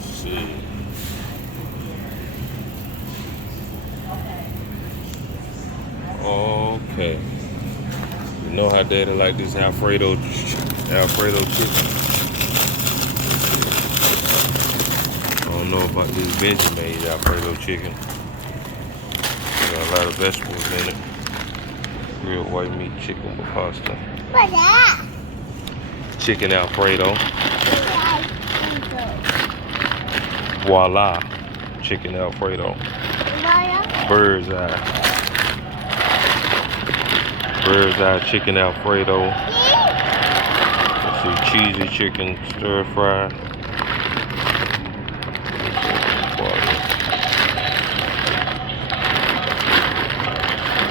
Let's see. Okay. You know how Daddy like this Alfredo chicken. I don't know about this veggie made Alfredo chicken. Got a lot of vegetables in it. Real white meat chicken with pasta. What's that? Chicken Alfredo. Voila. Chicken Alfredo. Voila. Bird's eye. Bird's eye chicken Alfredo. Let's see, cheesy chicken stir fry.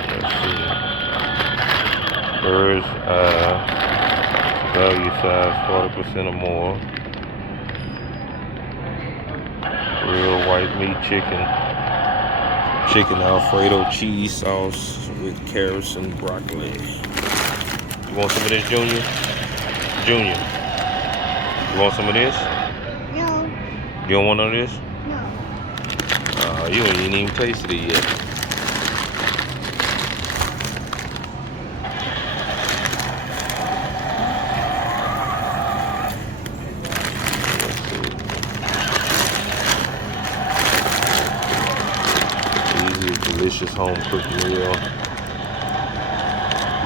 Let's see. Bird's eye, value size 40% or more. Real white meat chicken. Chicken Alfredo cheese sauce with carrots and broccoli. You want some of this, Junior? Junior, you want some of this? No. You don't want none of this? No. You ain't even tasted it yet. Delicious home cooked meal.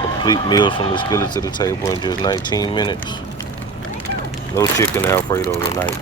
Complete meals from the skillet to the table in just 19 minutes. No chicken Alfredo tonight.